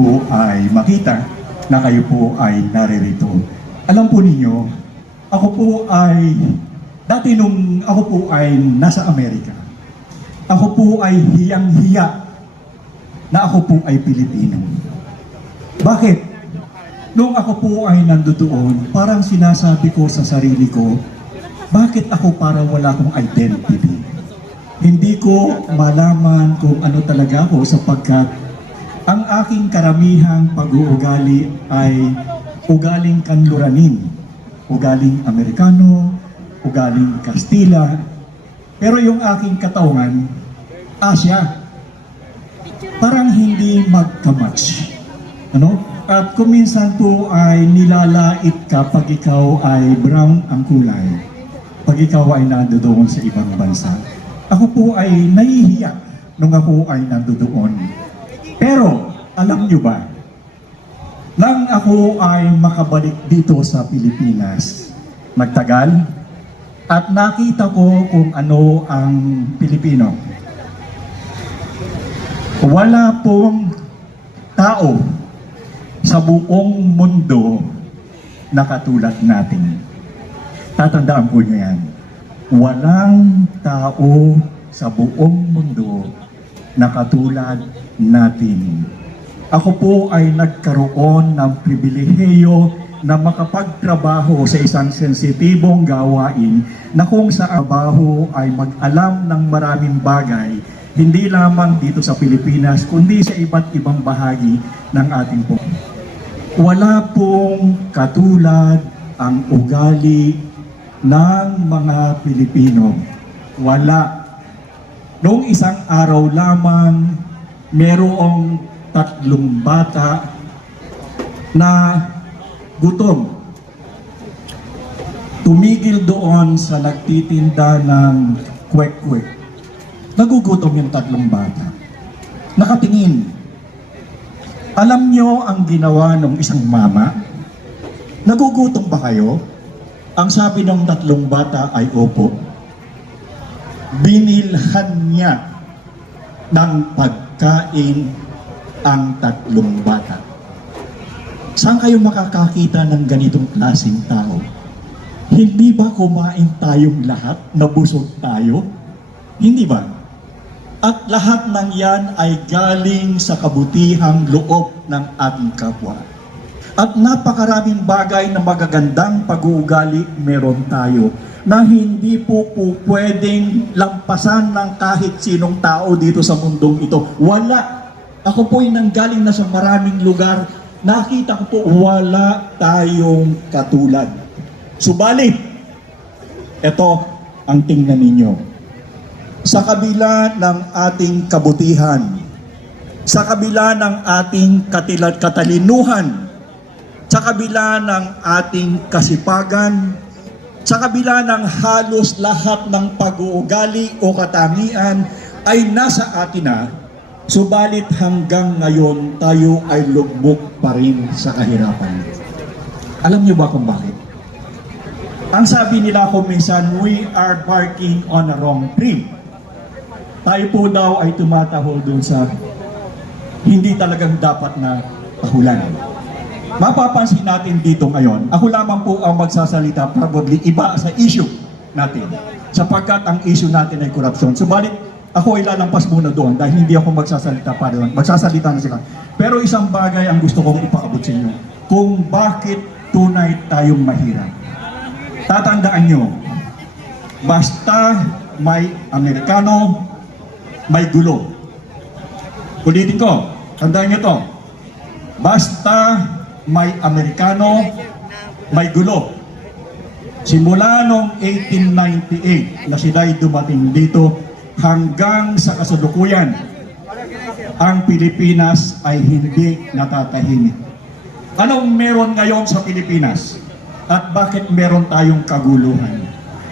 po ay makita na kayo po ay naririto. Alam po ninyo, ako po ay, dati nung ako po ay nasa Amerika, ako po ay hiyang-hiya na ako po ay Pilipino. Bakit? Nung ako po ay nandoon, parang sinasabi ko sa sarili ko, bakit ako parang wala akong identity? Hindi ko malaman kung ano talaga ako sapagkat ang aking karamihang pag-uugali ay ugaling kanluranin, ugaling Amerikano, ugaling Kastila, pero yung aking katawan, Asya, parang hindi magkamatch. Ano? At kuminsan po ay nilalait ka pag ikaw ay brown ang kulay, pag ikaw ay nandoon sa ibang bansa. Ako po ay nahihiya nung ako ay nandoon. Pero, alam nyo ba, nang ako ay makabalik dito sa Pilipinas, magtagal, at nakita ko kung ano ang Pilipino. Wala pong tao sa buong mundo na katulad natin. Tatandaan po nyo yan. Walang tao sa buong mundo na katulad natin. Ako po ay nagkaroon ng pribilehiyo na makapagtrabaho sa isang sensitibong gawain na kung sa trabaho ay mag-alam ng maraming bagay, hindi lamang dito sa Pilipinas, kundi sa iba't ibang bahagi ng ating po. Wala pong katulad ang ugali ng mga Pilipino. Wala. Noong isang araw lamang, merong 3 bata na gutom. Tumigil doon sa nagtitinda ng kwek-kwek. Nagugutom yung 3 bata. Nakatingin. Alam nyo ang ginawa ng isang mama? Nagugutom ba kayo? Ang sabi ng 3 bata ay opo. Binilhan niya ng pagkain ang 3 bata. Saan kayo makakakita ng ganitong klaseng tao? Hindi ba kumain tayong lahat? Nabusog tayo? Hindi ba? At lahat ng yan ay galing sa kabutihang loob ng ating kapwa. At napakaraming bagay na magagandang pag-uugali meron tayo na hindi po pwedeng lampasan ng kahit sinong tao dito sa mundong ito. Wala. Ako po'y nanggaling na sa maraming lugar. Nakita ko po, wala tayong katulad. Subalit, ito ang tingnan ninyo. Sa kabila ng ating kabutihan, sa kabila ng ating katalinuhan, sa kabila ng ating kasipagan, sa kabila ng halos lahat ng pag-uugali o katangian ay nasa atin na, subalit hanggang ngayon tayo ay lugmok pa rin sa kahirapan. Alam niyo ba kung bakit? Ang sabi nila kung minsan, we are barking on a wrong tree. Tayo po daw ay tumataho doon sa hindi talagang dapat na tahulan. Mapapansin natin dito ngayon, ako lamang po ang magsasalita, probably iba sa issue natin. Sapagkat ang issue natin ay korupsyon. Subalit, ako ay lalampas muna doon dahil hindi ako magsasalita pa doon. Magsasalita na sila. Pero isang bagay ang gusto kong ipaabot sa inyo. Kung bakit tunay tayong mahirap. Tatandaan nyo, basta may Amerikano, may gulo. Ulitin ko, tandaan nyo to. Basta may Amerikano, may gulo. Simula noong 1898 na sila'y dumating dito hanggang sa kasalukuyan, ang Pilipinas ay hindi natatahimik. Anong meron ngayon sa Pilipinas? At bakit meron tayong kaguluhan?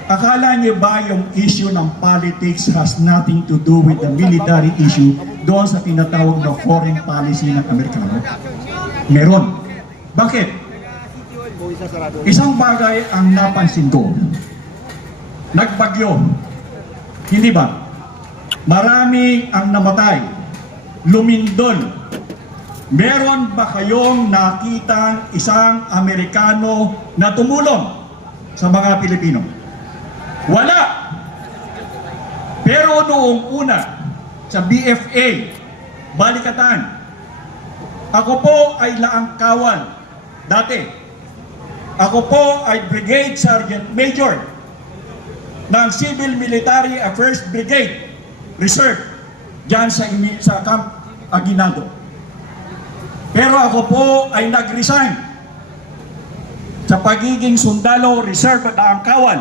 Akala niyo ba yung issue ng politics has nothing to do with the military issue doon sa tinatawag na foreign policy ng Amerikano? Meron. Bakit? Isang bagay ang napansin ko. Nagbagyo. Hindi ba? Marami ang namatay. Lumindol. meron ba kayong nakitang isang Amerikano na tumulong sa mga Pilipino? Wala! Pero noong una, sa BFA, Balikatan, ako po ay laang kawal dati. Ako po ay Brigade Sergeant Major ng Civil Military Affairs Brigade Reserve dyan sa Camp Aguinaldo. Pero ako po ay nag-resign sa pagiging sundalo reserve at laang kawal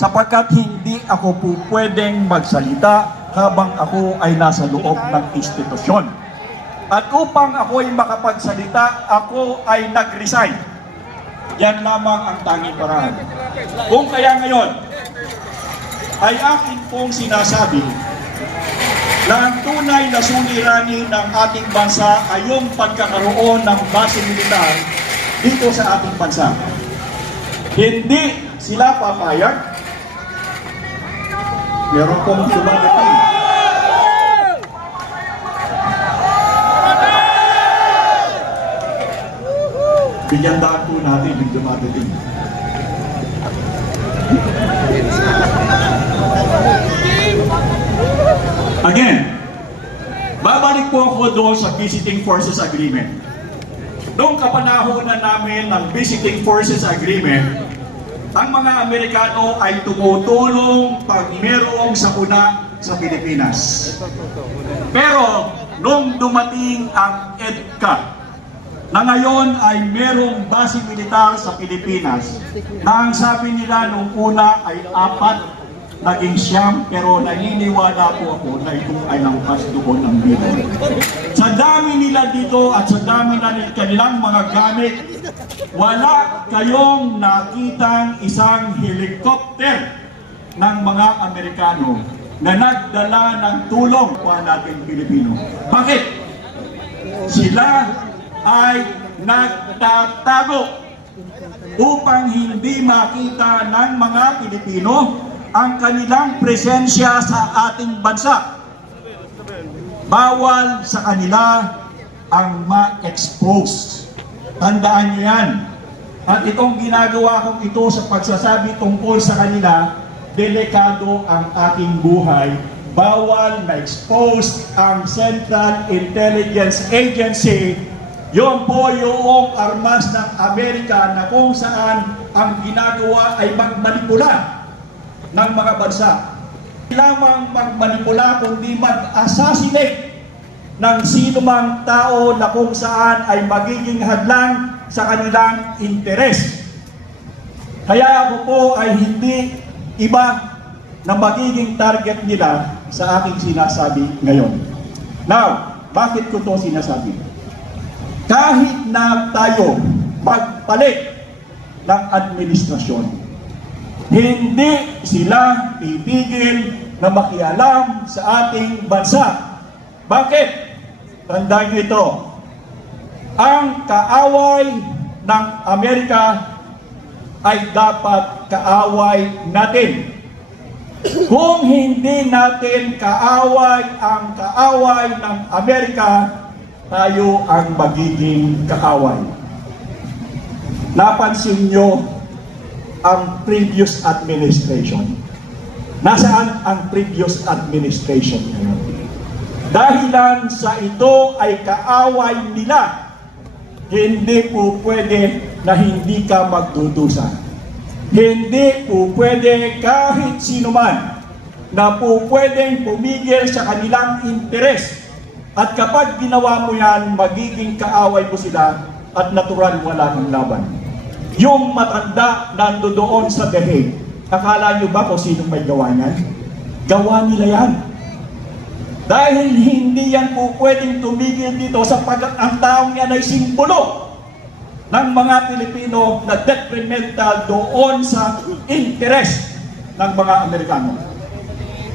sapagkat hindi ako po pwedeng magsalita habang ako ay nasa loob ng institusyon. At upang ako ay makapagsalita, ako ay nag-resign. Yan lamang ang tanging paraan. Kung kaya ngayon, ay akin pong sinasabi na ang tunay na suliranin ng ating bansa ay yung pagkakaroon ng base militar dito sa ating bansa. Hindi sila papayag. Meron pong dumadating. Bigyan daan po natin yung dumadating. Again, babalik po ako doon sa Visiting Forces Agreement. Noong kapanahon na namin ng Visiting Forces Agreement, ang mga Amerikano ay tumutulong pag merong sakuna sa Pilipinas. Pero nung dumating ang EDCA, na ngayon ay merong base militar sa Pilipinas, na ang sabi nila nung una ay 4, naging 9, pero naniniwala po ako na ito ay nangkas doon ng bilang. Sa dami nila dito at sa dami na kanilang mga gamit, wala kayong nakitang isang helicopter ng mga Amerikano na nagdala ng tulong pa natin Pilipino. Bakit? Sila ay nagtatago upang hindi makita ng mga Pilipino ang kanilang presensya sa ating bansa. Bawal sa kanila ang ma-expose. Tandaan niyo yan. At itong ginagawa kong ito sa pagsasabi tungkol sa kanila, delikado ang ating buhay. Bawal ma-expose ang Central Intelligence Agency. Yun po yung armas ng Amerika na kung saan ang ginagawa ay magmanipula ng mga bansa. Hindi lamang magmanipula kundi mag-assassinate ng sino mang tao na kung saan ay magiging hadlang sa kanilang interes. Kaya ako po ay hindi iba na magiging target nila sa aking sinasabi ngayon. Now, bakit ko to sinasabi? Kahit na tayo magpalit ng administrasyon, hindi sila pipigil na makialam sa ating bansa. Bakit? Tandaan niyo ito. Ang kaaway ng Amerika ay dapat kaaway natin. Kung hindi natin kaaway ang kaaway ng Amerika, tayo ang magiging kaaway. Napansin nyo ang previous administration. Nasaan ang previous administration ngayon? Dahilan sa ito ay kaaway nila. Hindi po pwede na hindi ka magdudusa. Hindi po pwede kahit sino man na po pwedeng pumigil sa kanilang interes. At kapag ginawa mo yan, magiging kaaway mo sila at natural wala kang laban. Yung matanda nandoon sa The Hague, akala nyo ba kung sino may gawa niyan? Gawa nila yan. Dahil hindi yan po pwedeng tumigil dito sapagkat ang taong yan ay simbolo ng mga Pilipino na detrimental doon sa interes ng mga Amerikano.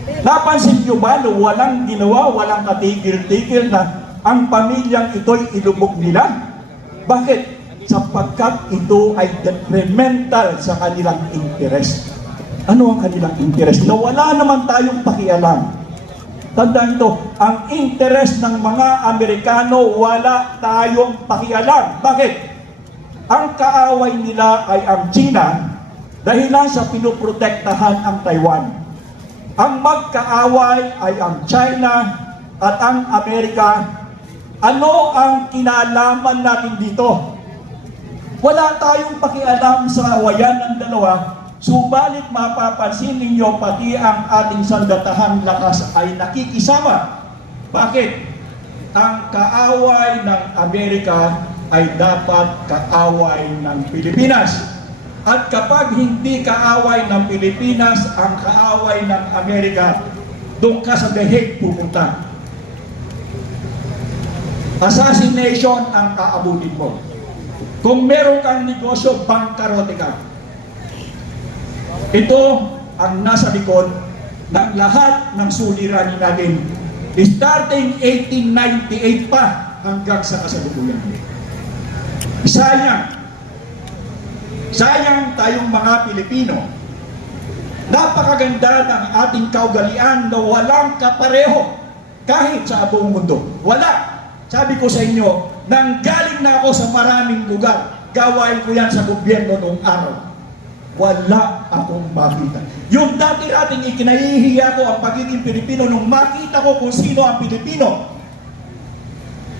Napansin nyo ba na walang ginawa, walang katigil-tigil na ang pamilyang ito'y ilubog nila? Bakit? Sapagkat ito ay detrimental sa kanilang interes. Ano ang kanilang interes? Na wala naman tayong pakialam. Tandaan ito, ang interes ng mga Amerikano, wala tayong pakialam. Bakit? Ang kaaway nila ay ang China, dahilan sa pinuprotektahan ang Taiwan. Ang magkaaway ay ang China at ang Amerika. Ano ang kinalaman natin dito? Wala tayong pakialam sa awayan ng dalawa, subalit mapapansin ninyo pati ang ating sandatahang lakas ay nakikisama. Bakit? Ang kaaway ng Amerika ay dapat kaaway ng Pilipinas. At kapag hindi kaaway ng Pilipinas ang kaaway ng Amerika, doon ka sa The Hague pupunta. Assassination ang aabutin mo. Kung meron kang negosyo, bangkarote ka. Ito ang nasa likod ng lahat ng suliranin natin. Starting 1898 pa hanggang sa kasalukuyan. Sayang tayong mga Pilipino. Napakaganda ng ating kaugalian na walang kapareho kahit sa buong mundo. Wala. Sabi ko sa inyo, nanggaling na ako sa maraming lugar. Gawain ko yan sa gobyerno noong araw. Wala akong makita. Yung dati ating ikinahihiya ko ang pagiging Pilipino, nung makita ko kung sino ang Pilipino,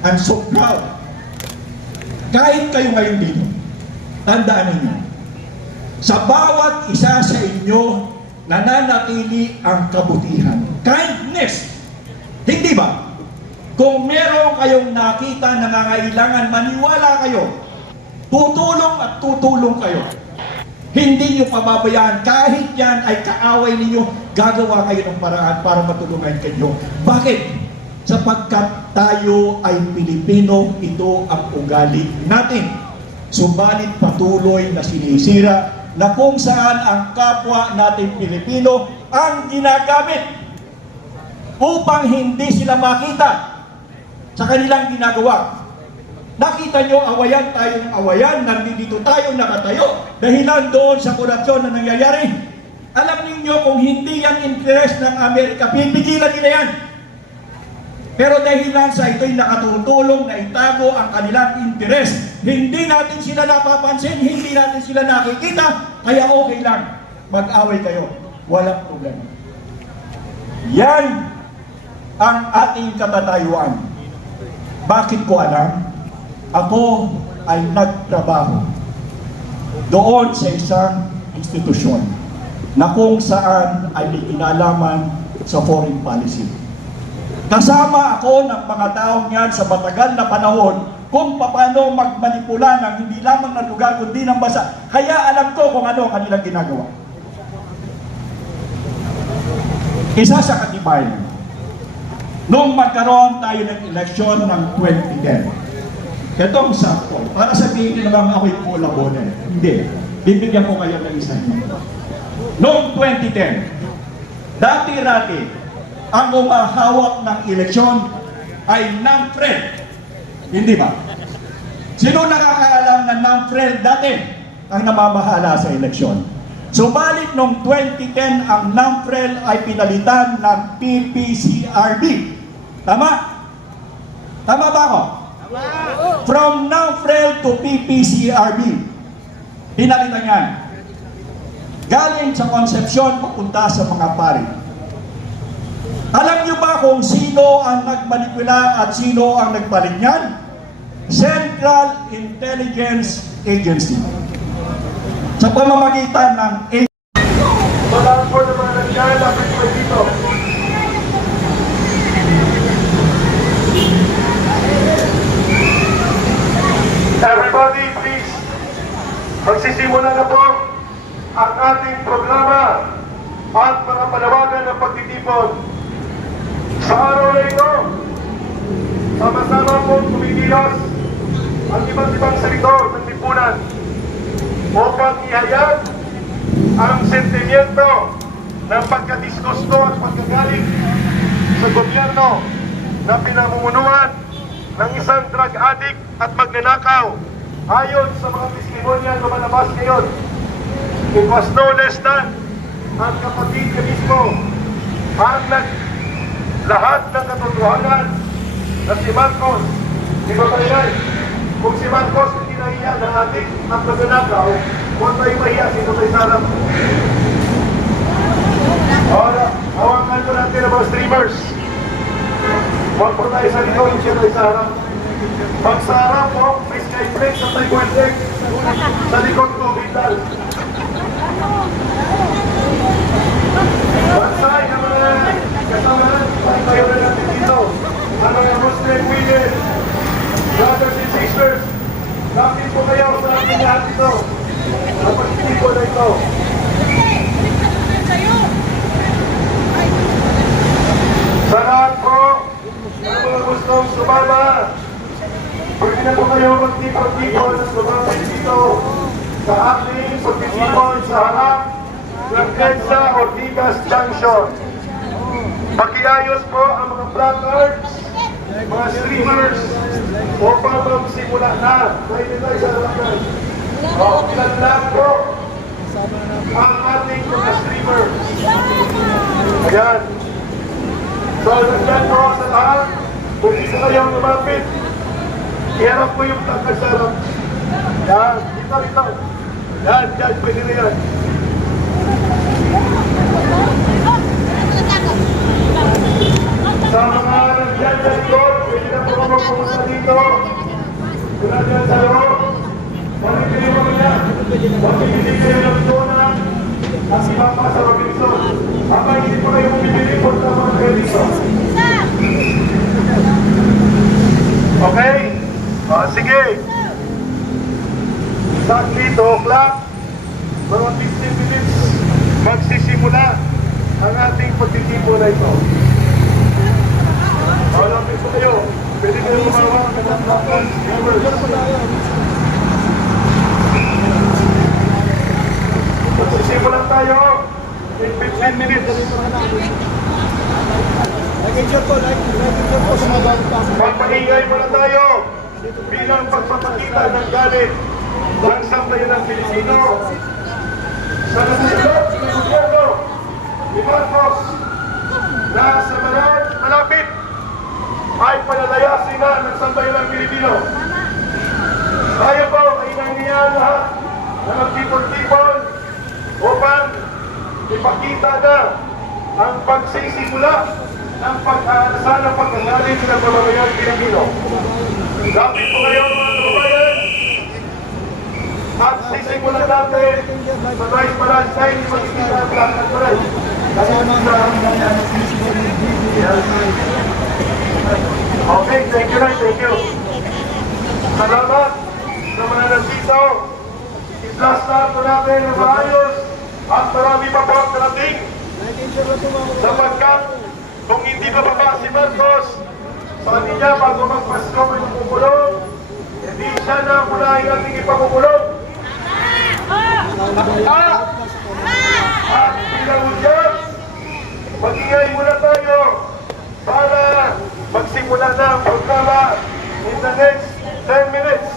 I'm so proud. Kahit kayo ngayon dito, tandaan ninyo, sa bawat isa sa inyo, nananatili ang kabutihan. Kindness. Hindi ba? Kung meron kayong nakita na nangangailangan, maniwala kayo. Tutulong at tutulong kayo. Hindi nyo pababayaan. Kahit yan ay kaaway ninyo, gagawa kayo ng paraan para matulungan kayo. Bakit? Sapagkat tayo ay Pilipino, ito ang ugali natin. Subalit patuloy na sinisira na kung saan ang kapwa natin Pilipino ang ginagamit upang hindi sila makita sa kanilang ginagawa. Nakita nyo, awayan tayo ng awayan, nandito tayo nakatayo, dahilan doon sa korupsyon na nangyayari. Alam niyo kung hindi yan interest ng Amerika, pipigilan nila yan. Pero dahilan sa ito'y nakatutulong na itago ang kanilang interest, hindi natin sila napapansin, hindi natin sila nakikita, kaya okay lang, mag-away kayo, walang problema. Yan ang ating katatayuan. Bakit ko alam? Ako ay nagtrabaho doon sa isang institusyon na kung saan ay may kinalaman sa foreign policy. Kasama ako ng mga taong yan sa matagal na panahon kung paano magmanipula ng hindi lamang ng lugar kundi ng bansa. Kaya alam ko kung ano ang kanilang ginagawa. Isa sa katibayan, nung magkaroon tayo ng eleksyon ng 2010, itong sakto, para sabihin nyo naman ako'y kolaboner. Hindi. Bibigyan ko kayo ng isa. Noong 2010, dati-rati, ang umahawak ng eleksyon ay NAMFREL. Hindi ba? Sino nakakaalam na NAMFREL dati ang namamahala sa eleksyon? Subalit noong 2010, ang NAMFREL ay pinalitan ng PPCRB. Tama? Tama ba ako? From NAMFREL to PPCRB, pinalitan yan. Galing sa konsepsyon papunta sa mga pari. Alam niyo ba kung sino ang nagmanipula at sino ang nagpalit niyan? Central Intelligence Agency. Sa pamamagitan ng Malaan po naman nandiyan, lapit po dito. Everybody, please. Magsisimula na po ang ating programa at mga panawagan ng pagtitipon. Sa araw na ito, sama-sama po kumikilos ang ibang sektor ng lipunan upang ihayag ang sentimiento ng pagkadisgusto at pagkagalit sa gobyerno na pinamumunuan ng isang drug addict at magnanakaw. Ayon sa mga testimonya na lumalabas ngayon, it was no less than ang kapatid niya mismo ang lahat ng katotohanan na si Marcos, di ba ba yan? Kung si Marcos hindi nahiya ng ating ang magnanakaw, huwag tayo mahiya, sino tayo sarap. Hawakan ko natin ang mga streamers. Huwag po tayo sa likod, siya tayo sa harap. Pag sa harap po, may skyflex at may goldflex. Sa likod ko, vital. Bansay ang mga kasamahan, tayo na natin dito. Ang mga Muslim women, brothers and sisters, lapit po kayo sa ating lahat ito. Ang pagtitipo na ito. Sa lahat po, ang mga gustong sumama, pwede na po kayo magtipon-tipon at sumama dito sa ating pagtitipon sa harap ng EDSA Ortigas Junction. Pakiayos po ang mga placards, mga streamers, upang magsimula na. Pwede tayo sa harapan. Ilan lang po ang ating mga streamers. Ayan. So, nandyan po sa lahat, kung isa kayong lumapit, iharap po yung tangkad sa harap. Yan, dito. Yan, pwede na yan. Sa mga nandyan sa likod, pwede na po pumunta dito. Kung nandyan sa loob, pamibili mo niya. Pamibili kayo ng zona at si Papa sa Robinson. Habang hindi po kayo bumibili, punta mga kayo dito. Okay? Sige. Exactly 2 o'clock, mga 15 minutes, magsisimula ang ating pagtitipo na ito. Lapit po kayo. Pwede kayo lumawa ng mga viewers. Magsisimula tayo in 15 minutes. Magpaingay muna tayo bilang pagpapakita ng galit ng sambayan ng Pilipino sa nasunod ng gobyerno ni Marcos na sa malapit ay palalayasin na ng sambayan ng Pilipino. Tayo po ay nangyayaan lahat na magtipon-tipon upang ipakita na ang pagsisimula ng pag-aasa ng pagkakalit ng mamamayan Pilipino. Lapit po kayo mga kababayan at sisimulan natin sa Vice Palestine magkikita ang lahat ng Paray. Okay, thank you. Salamat sa mga nandito. I-blast na po natin ang maayos at marami pa po ang karating. Sapagkat kung hindi bababa si Marcos, sabi niya bago magpasko may makukulong, hindi siya na mula ang ating ipakukulong. At bilang udyas, mag-ingay muna tayo para magsimula na ang programa in the next 10 minutes.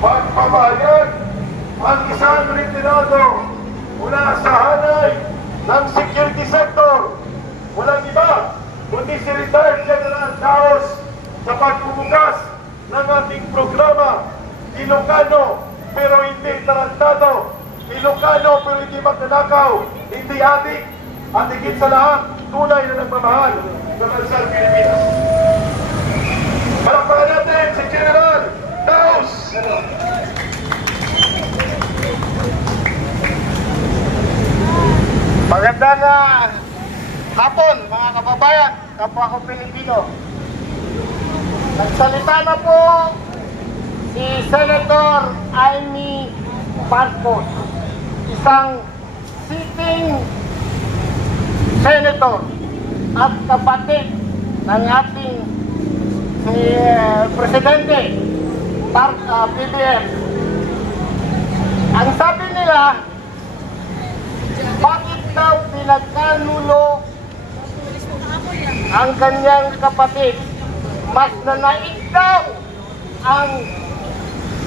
Magpapahayag ang isang retirado mula sa hanay ng security sector. Walang iba, kundi si retired General Chaos sa pagbubukas ng ating programa. Ilocano, pero hindi tarantado. Ilocano, pero hindi magnanakaw, hindi adik, at higit sa lahat, tunay na nagmamahal sa bansang Pilipinas. Palakpakan natin si General Daos! Magandang hapon mga kababayan, kapwa ko Pilipino. Nagsalita na po si Senator Amy Marcos, isang sitting senator at kapatid ng ating Presidente PBM. Ang sabi nila, bakit daw pinagkanulo ang kanyang kapatid? Mas nanaig daw ang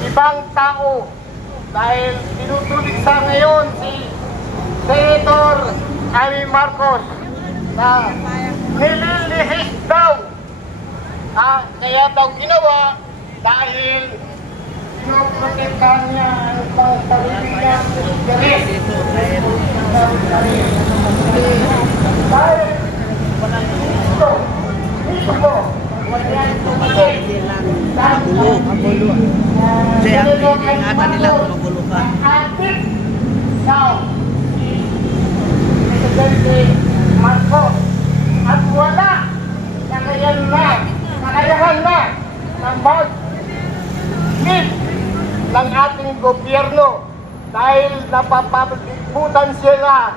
ibang tao dahil tinutulig sa ngayon si Senator Amy Marcos na nililihis daw. Kaya daw ginawa dahil pinoprotektahan niya ang sarili niya interes. Dahil mismo walang tumatay atik daw si Presidente Marcos at wala kakayahan na ng mag-lead ng ating gobyerno dahil napapalibutan siya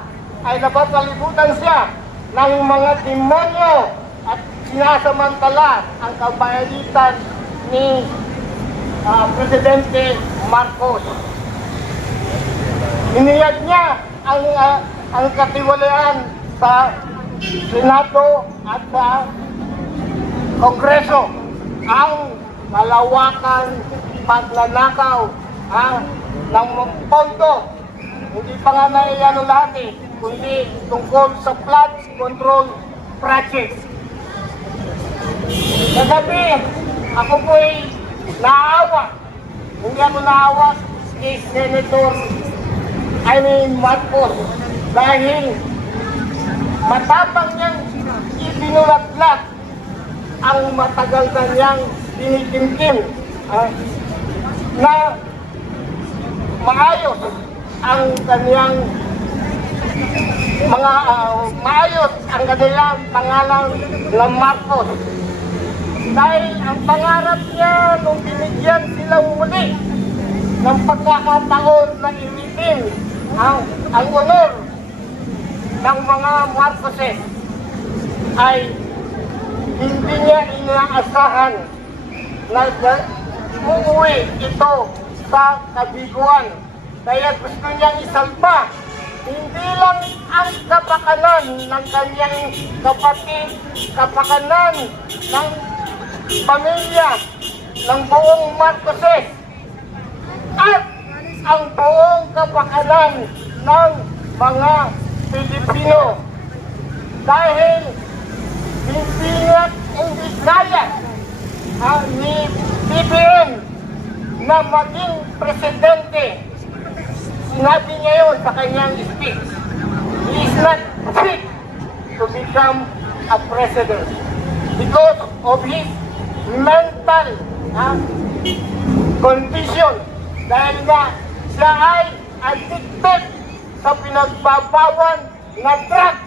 ng mga demonyo at sinasamantala ang kabayanitan ni Presidente Marcos. Iniyag niya ang katiwalian sa Senado at sa Kongreso, ang malawakan pagnanakaw ng pondo. Hindi pa nga naiyano lahat kundi tungkol sa flood control projects. Kagabi, ako po'y naawa. Hindi ako naawa kay Senator Amy Marcos dahil matapang niyang ibinulatlat ang matagal na niyang tinitimtim na maayos ang kanyang maayos ang kanilang pangalan ng Marcos. Dahil ang pangarap niya nung binigyan silang muli ng pagkakataon na ilitin ang honor ng mga Marcoses ay hindi niya inaasahan na uuwi ito sa kabiguan. Kaya gusto niyang isalba hindi lang ang kapakanan ng kanyang kapatid, kapakanan ng pamilya ng buong Marcoses at ang buong kapakanan ng mga Pilipino. Dahil hindi kaya ni BBM na maging presidente. Sinabi niya yun sa kanyang speech. He is not fit to become a president because of his mental condition. Dahil nga siya ay addicted sa pinagbabawan na drugs.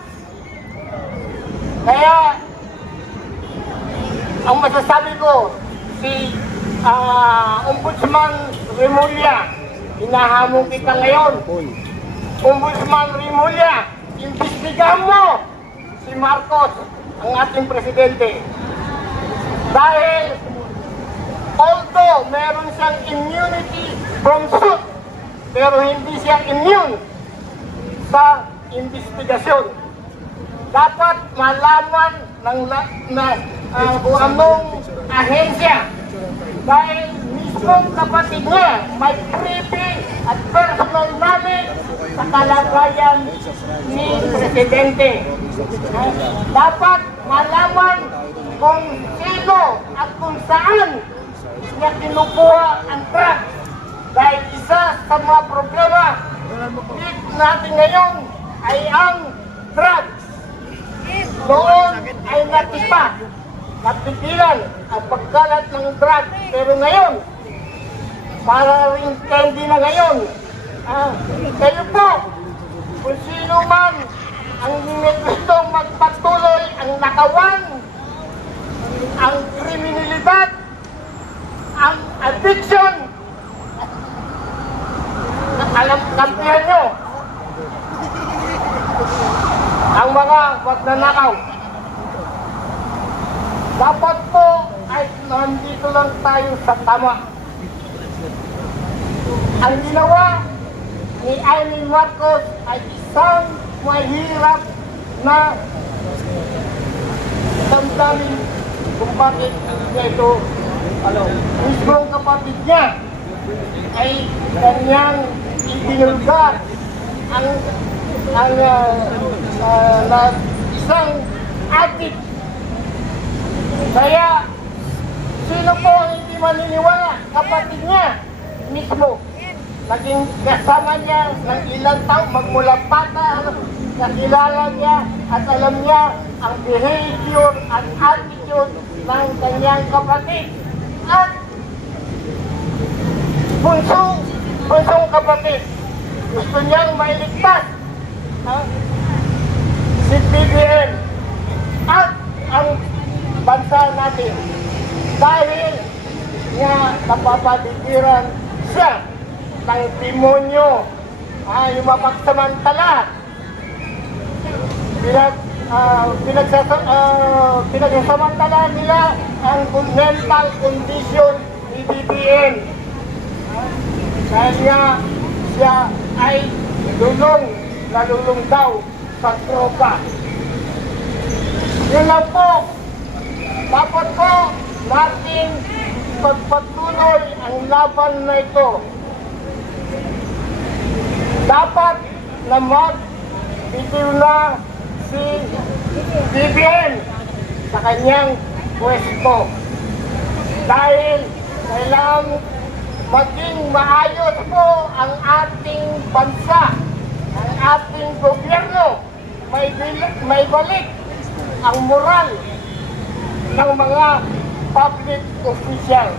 Kaya ang masasabi ko, si Ombudsman Remulla, hinahamon kita ngayon. Ombudsman Remulla, imbestigahan mo si Marcos, ang ating presidente. Dahil although meron siyang immunity from suit, pero hindi siya immune sa investigasyon. Dapat malaman ng kung anong ahensya dahil mismong kapatid niya may privy at personal knowledge sa kalagayan ni Presidente. Dapat malaman kung sino at kung saan niya kinukuha ang drugs. Dahil isa sa mga problema natin ngayon ay ang drugs. Noon ay napigilan ang pagkalat ng drugs. Pero ngayon, para rin candy na ngayon, kayo po, kung sino man ang gustong magpatuloy ang nakawan, ang kriminalidad, ang addiction, alam kampihan nyo, ang mga magnanakaw. Dapat po ay nandito lang tayo sa tama. Ang ginawa ni Aileen Marcos ay isang mahirap na damdamin kung bakit niya ito, mismong kapatid niya ay kanyang ibinulgar ang isang adik. Kaya sino po ang hindi maniniwala? Kapatid niya mismo. Naging kasama niya ng ilang taon, magmula bata, nakilala niya at alam niya ang behavior at attitude ng kanyang kapatid. At bunsong kapatid, gusto niyang mailigtas si BBM at ang bansa natin dahil niya napapaligiran siya ng demonyo yung mapagsamantala pinagsasamantala nila ang mental condition ni BBM dahil nga siya ay nalulung daw sa tropa. Yun lang po, dapat po natin pagpatuloy ang laban na ito. Dapat na magbitiw na si BBM sa kanyang pwesto. Dahil kailangan maging maayos po ang ating bansa, ang ating gobyerno. May balik ang moral ng mga public official.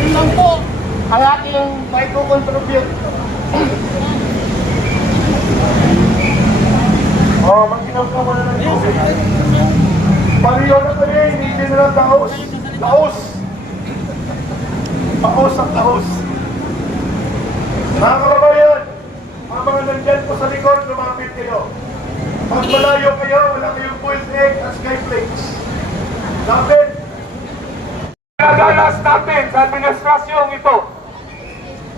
Yun lang po ang ating may contribute. Magkinaw ka muna ng tubig. Pariyo na kayo, hindi nila taos. Taos ang taos. Mga kababayan, ang mga nandyan po sa likod, lumapit kayo. Pag malayo kayo, wala kayong boiled egg at skyflakes. Dapat Nagalas natin sa administrasyong ito,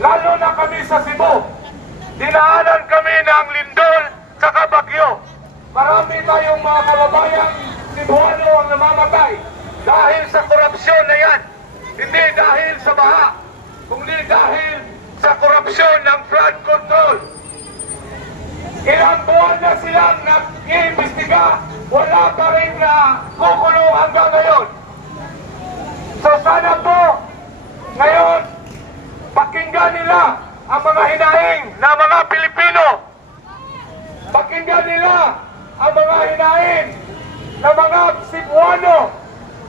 lalo na kami sa Cebu, dinaanan kami ng lindol sa Bagyo. Marami tayong mga kababayang Cebuano ang namamatay dahil sa korupsyon na yan. Hindi dahil sa baha, kundi dahil sa korupsyon ng flood control. Ilang buwan na silang nag-iimbestiga, wala pa rin na kukulong hanggang ngayon. So sana po, ngayon, pakinggan nila ang mga hinaing na mga Pilipino. Pakinggan nila ang mga hinaing na mga Cebuano,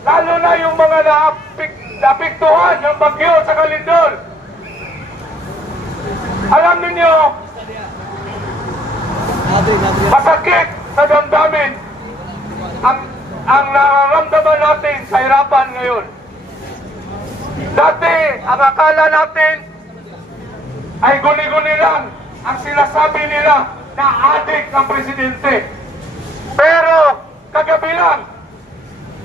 lalo na yung mga naapektuhan ng bagyo sa Kalindol. Alam ninyo, masakit sa damdamin ang nararamdaman natin sa hirapan ngayon. Dati, ang akala natin ay guni-guni lang ang sinasabi nila na adik ang presidente. Pero kagabi lang,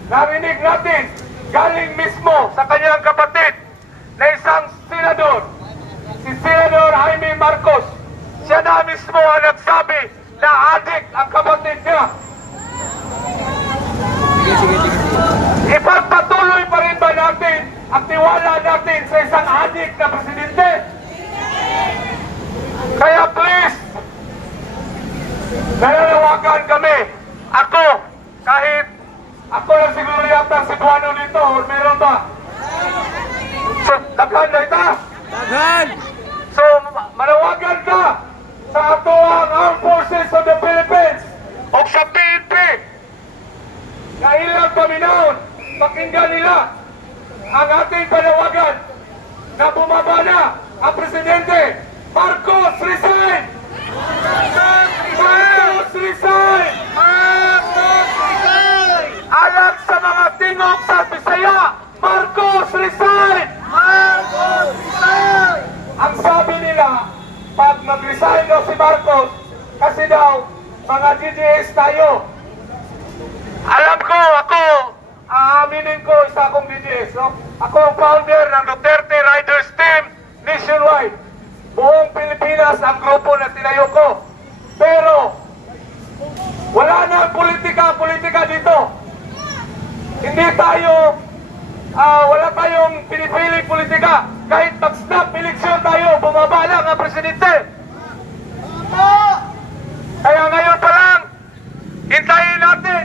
narinig natin galing mismo sa kanyang kapatid na isang senador, si Senador Jaime Marcos. Siya na mismo ang nagsabi na adik ang kapatid niya. Ipagpatuloy pa rin ba natin ang tiwala natin sa isang adik na presidente? Kaya please, Nananawagan kami. Ako, kahit ako lang siguro yata si Buano dito, or meron ba? So, daghan na ita. So, manawagan ka sa ato ang Armed Forces of the Philippines o sa PNP na ilang paminahon, pakinggan nila ang ating panawagan na bumaba na ang Presidente. Marcos, resign! Marcos, resign! Marcos, resign! Alag sa mga tingog sa Bisaya, Marcos, resign! Marcos, resign! Ang sabi nila, pag mag-resign daw si Marcos, kasi daw, mga DDS tayo. Alam ko, ako, aaminin ko, isa akong DDS. No? Ako ang founder ng Duterte Riders Team nationwide. Buong Pilipinas ang grupo na tinayo ko. Pero, wala na ang politika dito. Hindi tayo, wala tayong pinipili politika. Kahit mag-snap eleksyon tayo, bumaba lang ang presidente. Kaya ngayon pa lang, hintayin natin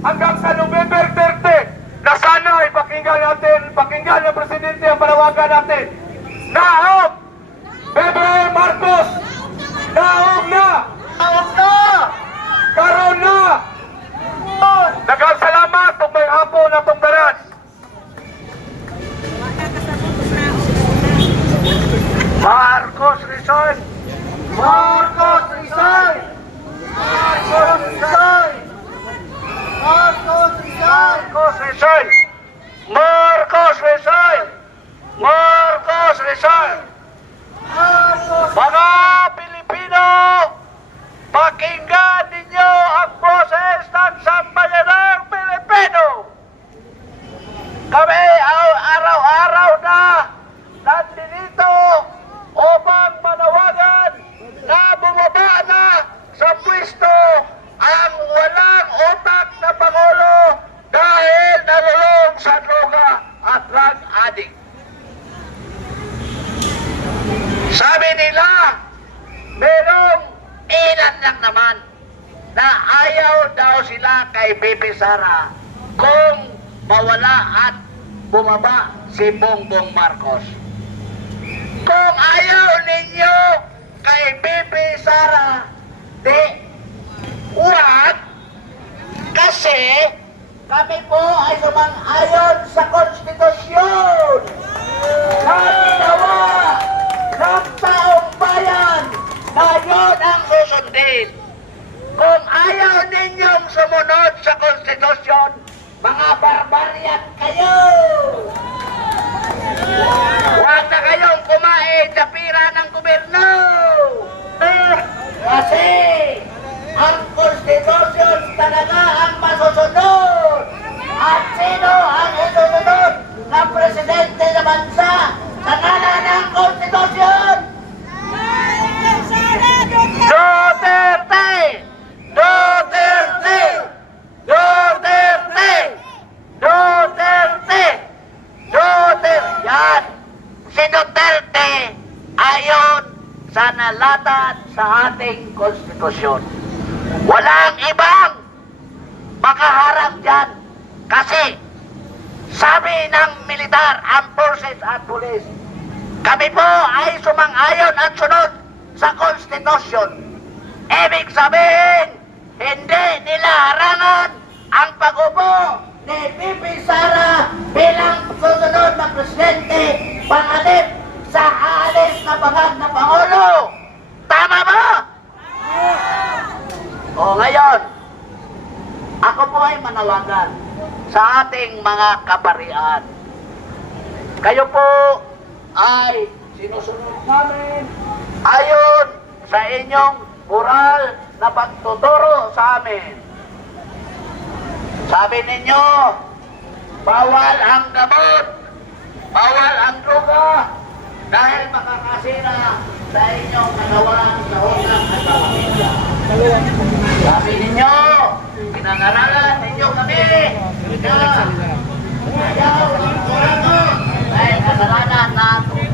hanggang sa November 30 na sana ay pakinggan ng presidente ang panawagan natin. Naog! Bebe Marcos! Naog na! Naog na! Karoon na! Daghang salamat kung may hapon na itong daras. Marcos resign! Marcos resign! Marcos resign! Marcos resign! Marcos resign! Marcos resign! Marcos resign! Mga Pilipino, pakinggan ninyo ang boses ng sambayanang Pilipino. Kami araw-araw na nandito upang manawagan na bumaba na sa pwesto ang walang utak na Pangulo dahil nalulong sa droga at drug addict. Sabi nila, merong ilan lang naman na ayaw daw sila kay Bibi Sara kung mawala at bumaba si Bongbong Marcos. Kung ayaw ninyo kay Bibi Sara, di huwag, kasi kami po ay sumang-ayon sa konstitusyon na ginawa ng taong bayan na yun ang susundin. Kung ayaw ninyong sumunod sa konstitusyon, mga barbaryan kayo! Huwag na kayong kumain sa pira ng gobyerno! Kasi ang konstitusyon talaga ang masusunod! At sino ang isusunod na presidente ng bansa sa ngalan ng konstitusyon? Duterte! Duterte! Duterte! Duterte! Duterte! Yan! Si Duterte ayon sa nalatad sa ating konstitusyon. Walang ibang makaharap dyan kasi sabi ng militar, armed forces at police, kami po ay sumang-ayon at sunod sa konstitusyon. Ibig sabihin, hindi nila harangan ang pag-upo ni Bibi Sara bilang susunod na presidente pangalip sa aalis na pagad na Pangulo. Tama ba? O ngayon, ako po ay manawagan sa ating mga kaparian. Kayo po ay sinusunod namin ayon sa inyong moral na pagtuturo sa amin. Sabi ninyo, bawal ang gamot, bawal ang droga, dahil makakasira sa inyong katawan sa utak at sa pamilya. Sabi ninyo, pinangaralan ninyo kami na ayaw ang kurano dahil kasalanan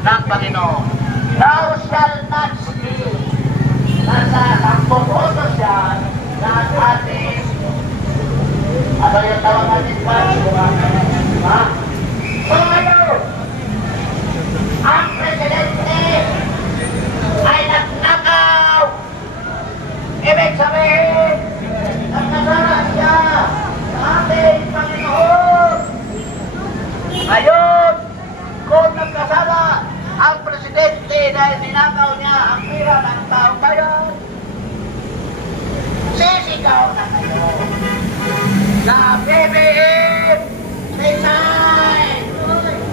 ng Panginoon. Thou shall not steal. Nasa 10 utos siya naliligaw na kayo. Na BBM design!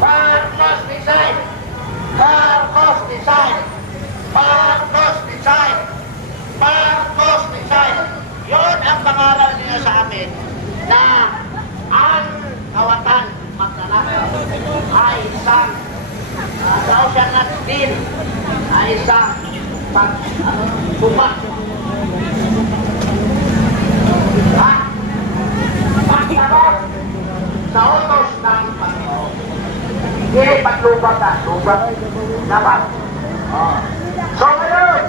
Marcos design! Marcos design! Marcos design! Marcos design! Yun ang pangalan niya sa amin na ang kawatan magnanakaw ay isang daw siya natin ay isang tumak. Ha? Pagkaroon sa utos ng Panginoon. Hindi paglubat na. Lubat. Dapat. So ngayon,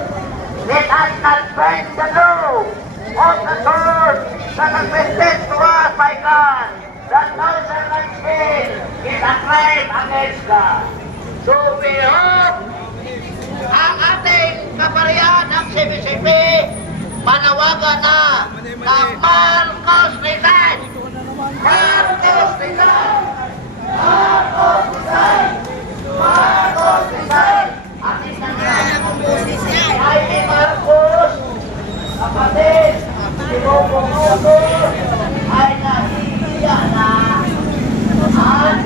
let us not break the law of the Lord that has been sent to us by God. That no servant is a crime against God. So we hope ang ating kaparihan ng CBCP manawagan na ng Marcos design! Marcos design! Marcos design! Marcos design! Ating nangyayang ay ni Marcos, kapatid, si Bongbong ay nahihiya na at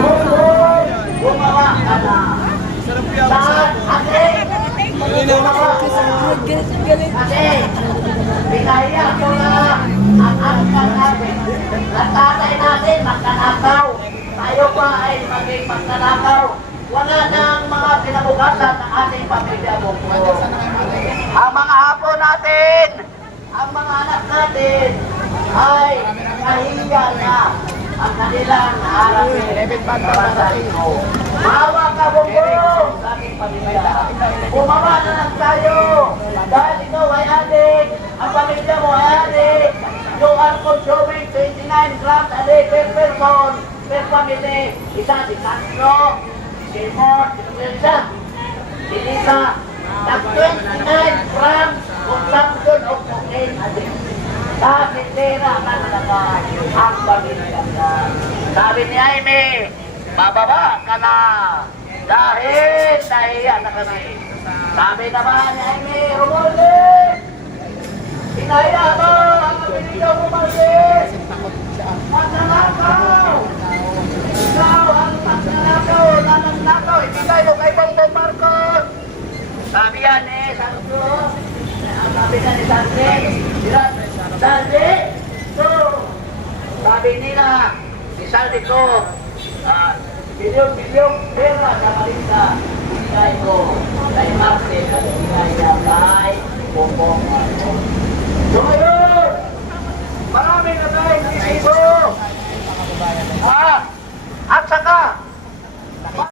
Bongbong gumawa ka na. Saan ating gumawa ka na? Kasi pinahiya ko na ang angkan natin. At tatay natin magkanakaw. Tayo pa ay maging magkanakaw. Wala nang mga pinabukasan ng ating pamilya mo. Ang mga apo natin, ang mga anak natin ay nahihiya na ang kanilang harapin sa bansahin mo. Maawa ka, Bongbong, sa ating pamilya. Bumaba na lang tayo dahil ikaw ay adik, ang pamilya mo ay adik. You are consuming 29 grams a day per person, per family. Isa si Castro, si Seymour, si Prensa, si Lisa. Nag-29 grams consumption of cocaine a day. Bakit tira ka talaga ang pamilya ka? Sabi ni Jaime, bababa ka na dahil nahiya na kami. Sabi naman ni Jaime, Romualdez, pinahiya mo ang pamilya mo, Romualdez. Magnanakaw! Ikaw ang magnanakaw, nananakaw, ibigay mo kay Bongbong Marcos. Sabi yan Santos, sabi na ni Saldi, so, sabi nila, si Saldi ko, bilyong pera sa Malinda, ibigay ko kay Martin at ibigay niya kay Bongbong Marcos.